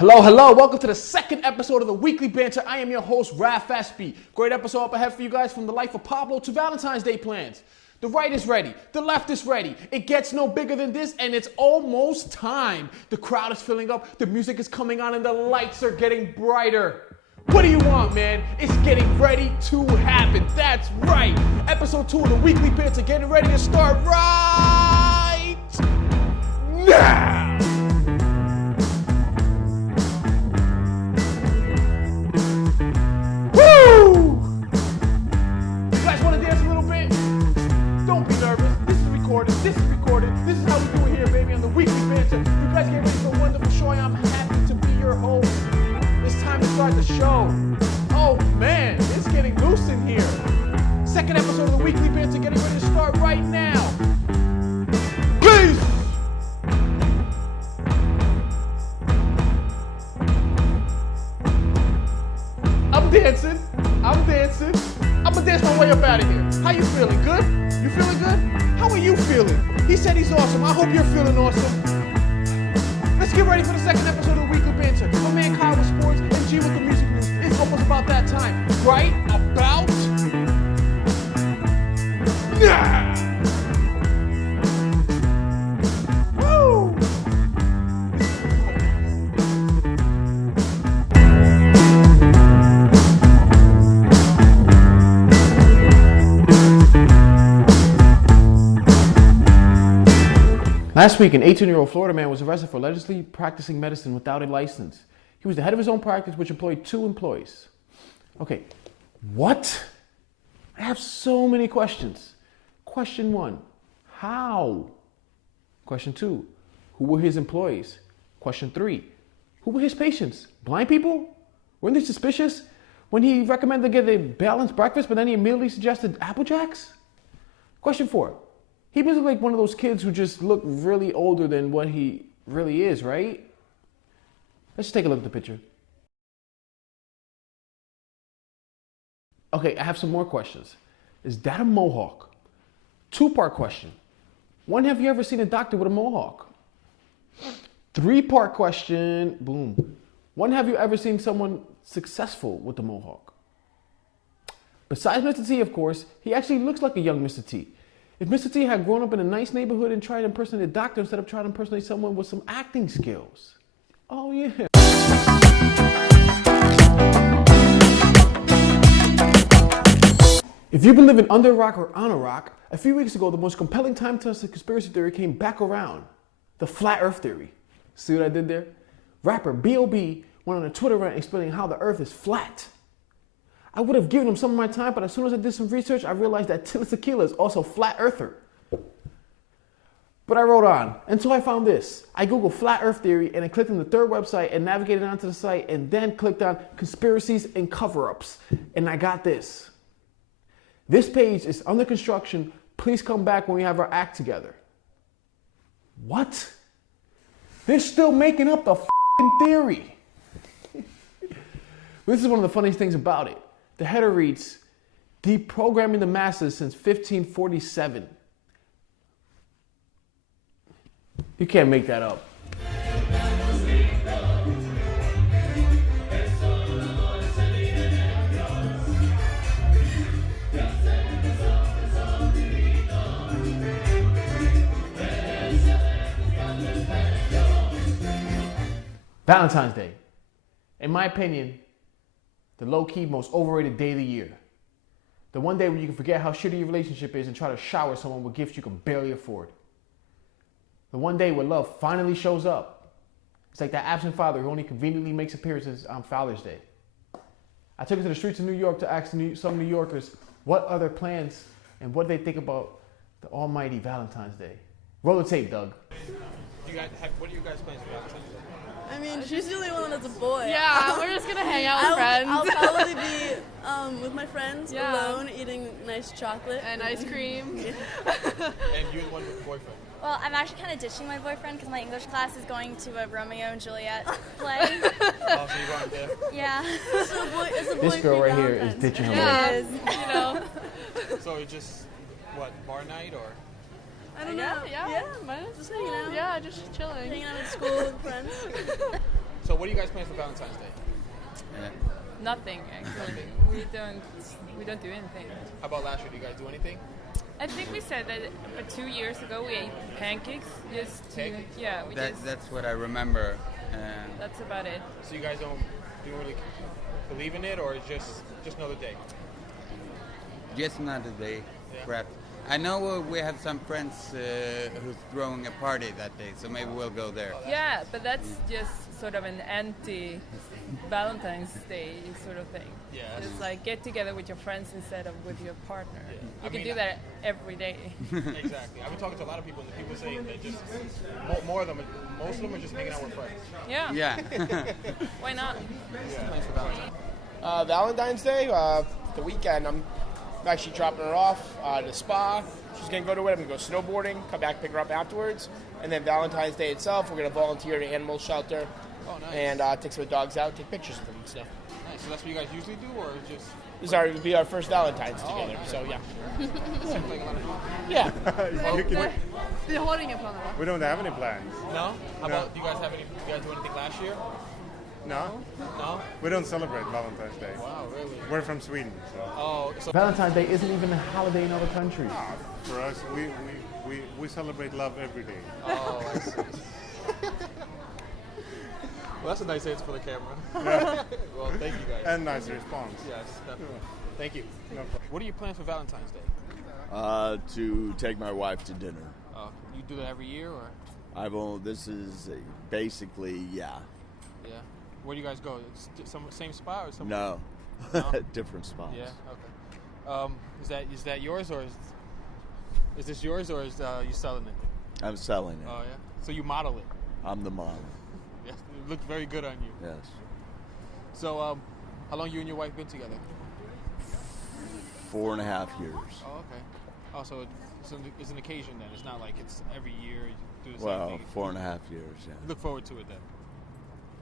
Hello. Welcome to the second episode of the Weekly Banter. I am your host, Raph Fastbeat. Great episode up ahead for you guys, from the Life of Pablo to Valentine's Day plans. The right is ready. The left is ready. It gets no bigger than this, and it's almost time. The crowd is filling up, the music is coming on, and the lights are getting brighter. What do you want, man? It's getting ready to happen. That's right. Episode 2 of the Weekly Banter getting ready to start right now. This is recorded. This is how we do it here, baby, on the Weekly Banter. You guys get ready for a wonderful show. I'm happy to be your host. It's time to start the show. Oh, man, it's getting loose in here. Second episode of the Weekly Banter getting ready to start right now. Peace! I'm dancing. I'm gonna dance my way up out of here. How you feeling? Good? You feeling good? How are you feeling? He said he's awesome. I hope you're feeling awesome. Let's get ready for the second episode of the Weekly Banter. My man Kyle with sports and G with the music news. It's almost about that time. Right about now. Woo! Last week, an 18-year-old Florida man was arrested for allegedly practicing medicine without a license. He was the head of his own practice, which employed 2 employees. Okay, what? I have so many questions. Question 1, how? Question 2, who were his employees? Question 3, who were his patients? Blind people? Weren't they suspicious when he recommended to get a balanced breakfast, but then he immediately suggested Apple Jacks? Question 4, he was like one of those kids who just look really older than what he really is, right? Let's just take a look at the picture. Okay, I have some more questions. Is that a mohawk? 2-part question. 1, have you ever seen a doctor with a mohawk? 3-part question, boom. 1, have you ever seen someone successful with a mohawk? Besides Mr. T, of course, he actually looks like a young Mr. T. If Mr. T had grown up in a nice neighborhood and tried to impersonate a doctor instead of trying to impersonate someone with some acting skills. Oh, yeah. If you've been living under a rock or on a rock, a few weeks ago, the most compelling time-tested conspiracy theory came back around. The flat earth theory. See what I did there? Rapper B.O.B. went on a Twitter rant explaining how the earth is flat. I would have given him some of my time, but as soon as I did some research, I realized that Tilla Tequila is also a flat earther. But I wrote on, until I found this. I Googled flat earth theory, and I clicked on the 3rd website and navigated onto the site, and then clicked on conspiracies and cover-ups. And I got this. This page is under construction. Please come back when we have our act together. What? They're still making up the f***ing theory. This is one of the funniest things about it. The header reads, deprogramming the masses since 1547. You can't make that up. Valentine's Day. In my opinion, the low-key most overrated day of the year. The one day where you can forget how shitty your relationship is and try to shower someone with gifts you can barely afford. The one day where love finally shows up. It's like that absent father who only conveniently makes appearances on Father's Day. I took it to the streets of New York to ask some New Yorkers what are their plans and what they think about the almighty Valentine's Day. Roll the tape, Doug. What are you guys' plans for Valentine's Day? I mean, she's the only one that's a boy. Yeah, we're just gonna hang out with friends. I'll probably be with my friends alone, eating nice chocolate and ice cream. And you're the one with the boyfriend. Well, I'm actually kind of ditching my boyfriend because my English class is going to a Romeo and Juliet play. Oh, so you're going there? Yeah. It's a boy This girl right here Valentine's is ditching her Yeah, boyfriend. you know. So it's just, what, bar night or? I don't know. Yeah. Just hanging out. Yeah, just chilling. Hanging out at school with friends. So what do you guys plan for Valentine's Day? Nothing, actually. We don't do anything. How about last year? Do you guys do anything? I think we said that, but 2 years ago we ate pancakes. Just to, Pancakes? yeah, That's what I remember. That's about it. So you guys don't really believe in it, or it's just another day? Just another day, Yeah. perhaps. I know we have some friends who's throwing a party that day, so maybe we'll go there. Yeah, but that's just sort of an anti-Valentine's Day sort of thing. Yeah. Just like get together with your friends instead of with your partner. Yeah. You I can mean, do that every day. Exactly. I've been talking to a lot of people, and the people saying that just most of them are just hanging out with friends. Yeah. Yeah. Why not? Plans for Valentine's. Valentine's Day, the weekend, I'm actually dropping her off at a spa. She's going to go to it. I'm going to go snowboarding, come back, pick her up afterwards. And then Valentine's Day itself, we're going to volunteer at an animal shelter Oh, nice. and take some of the dogs out, take pictures of them and stuff. Nice. So that's what you guys usually do, or just This will be our first Valentine's together, nice. so yeah. seems like a lot of fun? Yeah. Vi har inga planer va? We don't have any plans. No? How about do you guys do anything last year? No, No? we don't celebrate Valentine's Day. Wow, really? We're from Sweden, so Oh, so Valentine's Day isn't even a holiday in other countries. for us, we celebrate love every day. oh, I see. Well, that's a nice answer for the camera. Well, thank you guys. And nice response. Yes, definitely. Thank you. What are your plans for Valentine's Day? To take my wife to dinner. You do that every year, or? This is basically, yeah. Yeah. Where do you guys go? Same spot or something? No. No? Different spots. Yeah. Okay. Is that yours, or is this yours, or is you selling it? I'm selling it. Oh yeah. So you model it. I'm the model. Yes. It looks very good on you. Yes. So how long you and your wife been together? 4.5 years. Oh okay. Oh, so it's an occasion then. It's not like it's every year you do the same Well, thing. 4.5 years, yeah. You look forward to it then.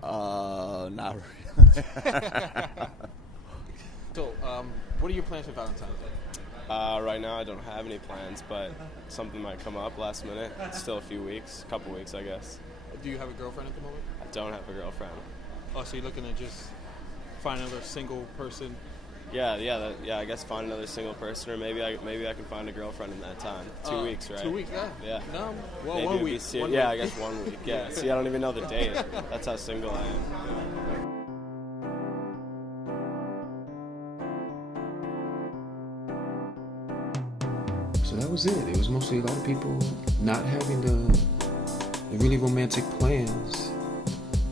Not really. So, what are your plans for Valentine's Day? Right now I don't have any plans, but something might come up last minute. It's still a couple weeks, I guess. Do you have a girlfriend at the moment? I don't have a girlfriend. Oh, so you're looking to just find another single person? Yeah. I guess find another single person, or maybe I can find a girlfriend in that time. 2 weeks, right? 2 weeks, yeah. Yeah. No, well, Maybe 1 it'd be week. se- 1 yeah, week. I guess 1 week. Yeah. See, I don't even know the date. That's how single I am. So that was it. It was mostly a lot of people not having the really romantic plans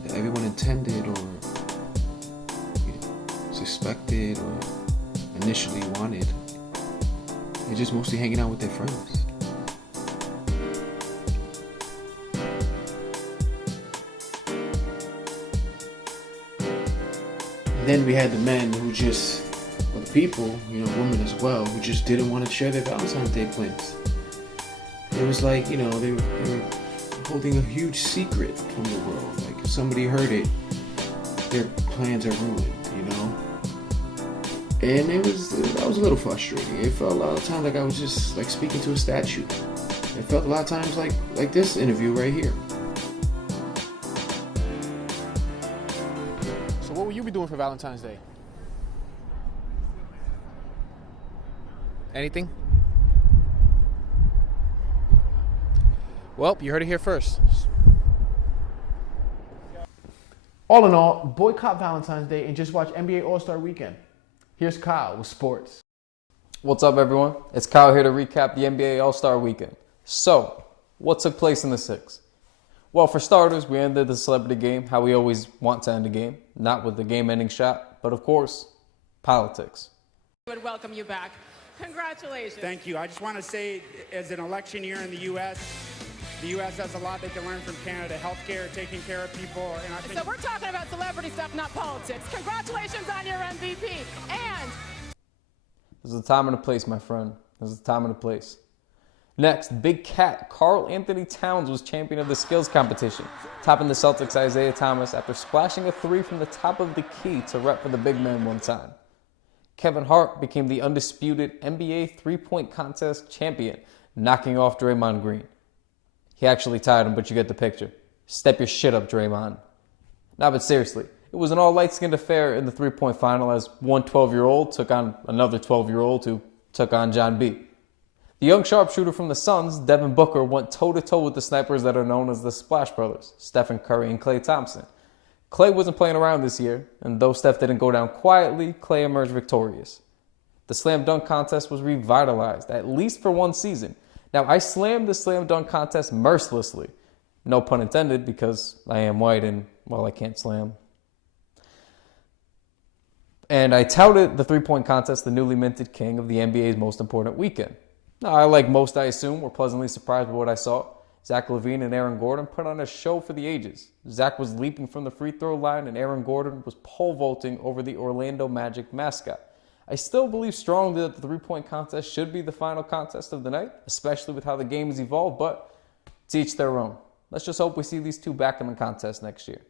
that everyone intended or suspected or initially wanted. They're just mostly hanging out with their friends. And then we had the men who just, or the people, women as well, who just didn't want to share their Valentine's Day plans. It was like, they were holding a huge secret from the world. Like, if somebody heard it, their plans are ruined, And I was a little frustrating. It felt a lot of times like I was just like speaking to a statue. It felt a lot of times like this interview right here. So what will you be doing for Valentine's Day? Anything? Well, you heard it here first. All in all, boycott Valentine's Day and just watch NBA All-Star Weekend. Here's Kyle with sports. What's up, everyone? It's Kyle here to recap the NBA All-Star Weekend. So, what took place in the Six? Well, for starters, we ended the celebrity game how we always want to end a game. Not with the game-ending shot, but of course, politics. I would welcome you back. Congratulations. Thank you. I just want to say, as an election year in the U.S., the U.S. has a lot they can learn from Canada. Healthcare, taking care of people. And I think so we're talking about celebrity stuff, not politics. Congratulations on your MVP. And There's a time and a place, my friend. There's a time and a place. Next, Big Cat Karl Anthony Towns was champion of the skills competition, topping the Celtics' Isaiah Thomas after splashing a three from the top of the key to rep for the big man one time. Kevin Hart became the undisputed NBA three-point contest champion, knocking off Draymond Green. He actually tied him, but you get the picture. Step your shit up, Draymond. Nah, but seriously, it was an all light-skinned affair in the three-point final as one 12-year-old took on another 12-year-old who took on John B. The young sharpshooter from the Suns, Devin Booker, went toe-to-toe with the snipers that are known as the Splash Brothers, Stephen Curry and Klay Thompson. Klay wasn't playing around this year, and though Steph didn't go down quietly, Klay emerged victorious. The slam dunk contest was revitalized, at least for one season. Now, I slammed the slam dunk contest mercilessly. No pun intended, because I am white and, well, I can't slam. And I touted the three-point contest the newly minted king of the NBA's most important weekend. Now, I, like most, I assume, were pleasantly surprised by what I saw. Zach LaVine and Aaron Gordon put on a show for the ages. Zach was leaping from the free throw line, and Aaron Gordon was pole vaulting over the Orlando Magic mascot. I still believe strongly that the three-point contest should be the final contest of the night, especially with how the game has evolved, but to each their own. Let's just hope we see these two back in the contest next year.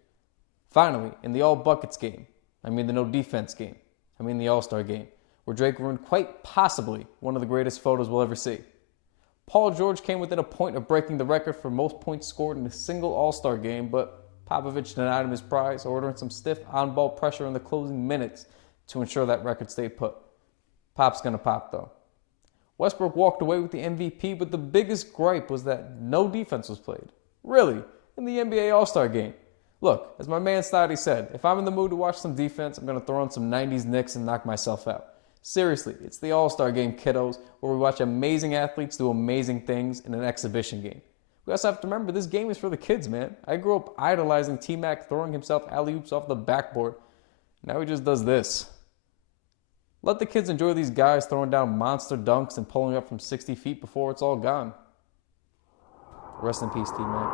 Finally, in the all-buckets game, I mean the no-defense game, I mean the All-Star game, where Drake ruined quite possibly one of the greatest photos we'll ever see. Paul George came within a point of breaking the record for most points scored in a single All-Star game, but Popovich denied him his prize, ordering some stiff on-ball pressure in the closing minutes to ensure that record stayed put. Pop's gonna pop, though. Westbrook walked away with the MVP, but the biggest gripe was that no defense was played. Really? In the NBA All-Star game? Look, as my man Stoddy said, if I'm in the mood to watch some defense, I'm gonna throw on some 90s Knicks and knock myself out. Seriously, it's the All-Star game, kiddos, where we watch amazing athletes do amazing things in an exhibition game. We also have to remember this game is for the kids, man. I grew up idolizing T-Mac throwing himself alley-oops off the backboard. Now he just does this. Let the kids enjoy these guys throwing down monster dunks and pulling up from 60 feet before it's all gone. Rest in peace, T-Mac.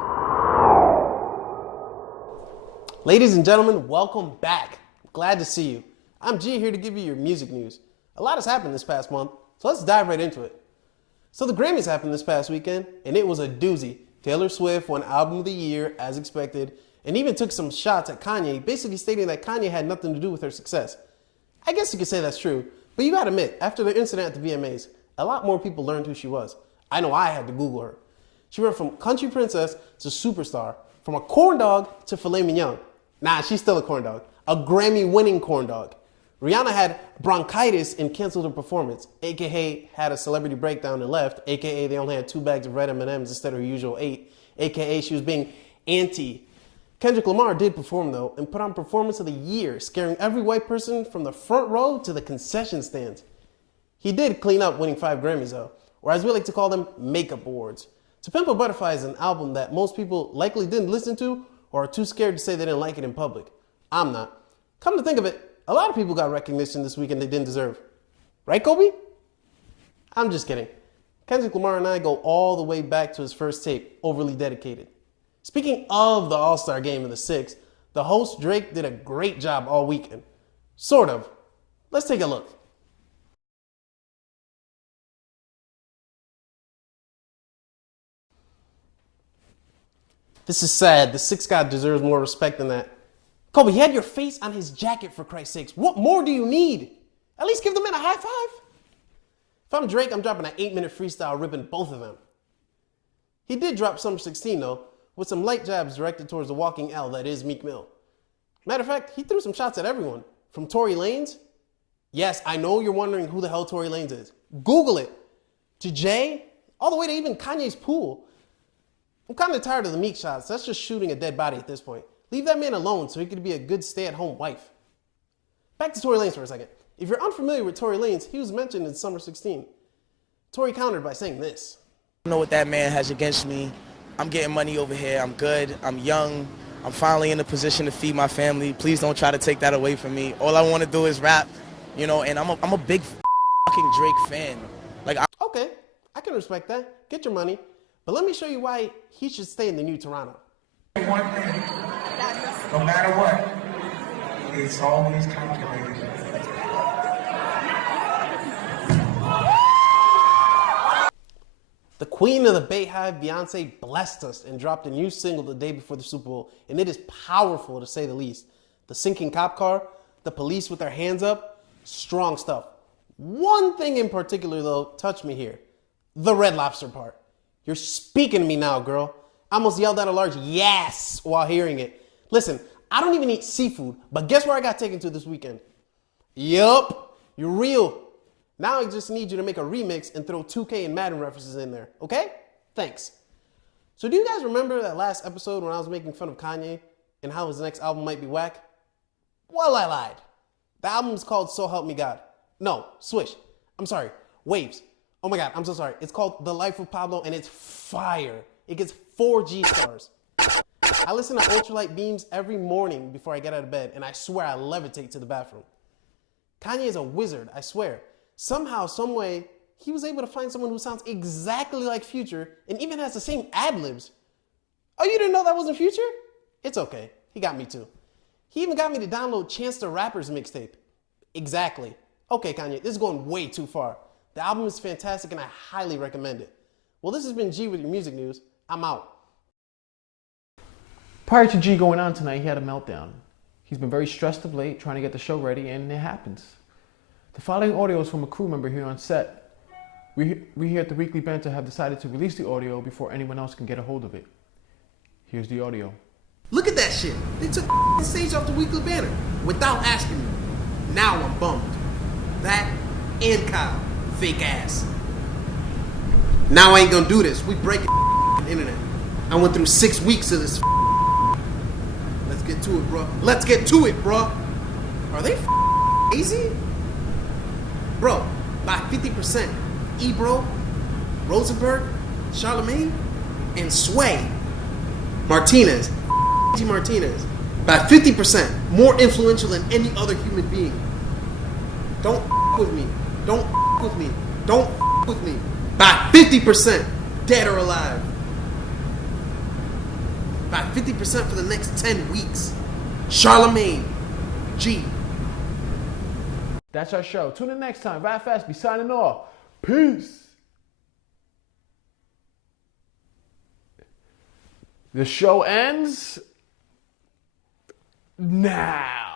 Ladies and gentlemen, welcome back. Glad to see you. I'm G here to give you your music news. A lot has happened this past month, so let's dive right into it. So the Grammys happened this past weekend, and it was a doozy. Taylor Swift won Album of the Year, as expected, and even took some shots at Kanye, basically stating that Kanye had nothing to do with her success. I guess you could say that's true, but you gotta admit, after the incident at the VMAs, a lot more people learned who she was. I know I had to Google her. She went from country princess to superstar, from a corn dog to filet mignon. Nah, she's still a corn dog. A Grammy-winning corn dog. Rihanna had bronchitis and canceled her performance, aka had a celebrity breakdown and left, aka they only had 2 bags of red M&Ms instead of her usual 8, aka she was being anti. Kendrick Lamar did perform though, and put on Performance of the Year, scaring every white person from the front row to the concession stands. He did clean up, winning 5 Grammys though, or as we like to call them, makeup awards. To Pimp a Butterfly is an album that most people likely didn't listen to or are too scared to say they didn't like it in public. I'm not. Come to think of it, a lot of people got recognition this weekend they didn't deserve. Right, Kobe? I'm just kidding. Kendrick Lamar and I go all the way back to his first tape, Overly Dedicated. Speaking of the All-Star Game in the 6th, the host Drake did a great job all weekend. Sort of. Let's take a look. This is sad. The 6 guy deserves more respect than that. Kobe, he had your face on his jacket, for Christ's sakes. What more do you need? At least give the man a high five. If I'm Drake, I'm dropping an 8-minute freestyle ripping both of them. He did drop Summer 16, though, with some light jabs directed towards the walking L that is Meek Mill. Matter of fact, he threw some shots at everyone. From Tory Lanez. Yes, I know you're wondering who the hell Tory Lanez is. Google it. To Jay, all the way to even Kanye's pool. I'm kind of tired of the Meek shots. That's just shooting a dead body at this point. Leave that man alone so he could be a good stay-at-home wife. Back to Tory Lanez for a second. If you're unfamiliar with Tory Lanez, he was mentioned in Summer 16. Tory countered by saying this. I don't know what that man has against me. I'm getting money over here. I'm good. I'm young. I'm finally in a position to feed my family. Please don't try to take that away from me. All I want to do is rap, you know, and I'm a big fucking Drake fan. Okay, I can respect that. Get your money. But let me show you why he should stay in the new Toronto. One thing, no matter what, it's always calculated. The queen of the Bayhive, Beyonce, blessed us and dropped a new single the day before the Super Bowl, and it is powerful to say the least. The sinking cop car, the police with their hands up, strong stuff. One thing in particular, though, touched me here. The Red Lobster part. You're speaking to me now, girl. I almost yelled out a large yes while hearing it. Listen, I don't even eat seafood, but guess where I got taken to this weekend? Yup, you're real. Now I just need you to make a remix and throw 2K and Madden references in there, okay? Thanks. So do you guys remember that last episode when I was making fun of Kanye and how his next album might be whack? Well, I lied. The album is called So Help Me God. No, Swish. I'm sorry, Waves. Oh my God, I'm so sorry. It's called The Life of Pablo and it's fire. It gets 4 G stars. I listen to Ultralight Beams every morning before I get out of bed, and I swear I levitate to the bathroom. Kanye is a wizard, I swear. Somehow, some way, he was able to find someone who sounds exactly like Future and even has the same ad-libs. Oh, you didn't know that wasn't Future? It's okay. He got me too. He even got me to download Chance the Rapper's mixtape. Exactly. Okay, Kanye, this is going way too far. The album is fantastic and I highly recommend it. Well, this has been G with your music news. I'm out. Prior to G going on tonight, he had a meltdown. He's been very stressed of late, trying to get the show ready, and it happens. The following audio is from a crew member here on set. We here at the Weekly Banter have decided to release the audio before anyone else can get a hold of it. Here's the audio. Look at that shit. They took the stage off the Weekly Banter without asking me. Now I'm bummed. That and Kyle. Fake ass. Now I ain't gonna do this. We breaking the internet. I went through 6 weeks of this. Let's get to it, bro. Let's get to it, bro. Are they easy? Bro, by 50%. Ebro, Rosenberg, Charlemagne, and Sway Martinez, by 50% more influential than any other human being. Don't with me. Don't with me. Don't with me. By 50%, dead or alive. By 50% for the next 10 weeks. Charlemagne, G. That's our show. Tune in next time. Right Fast be signing off. Peace. The show ends now.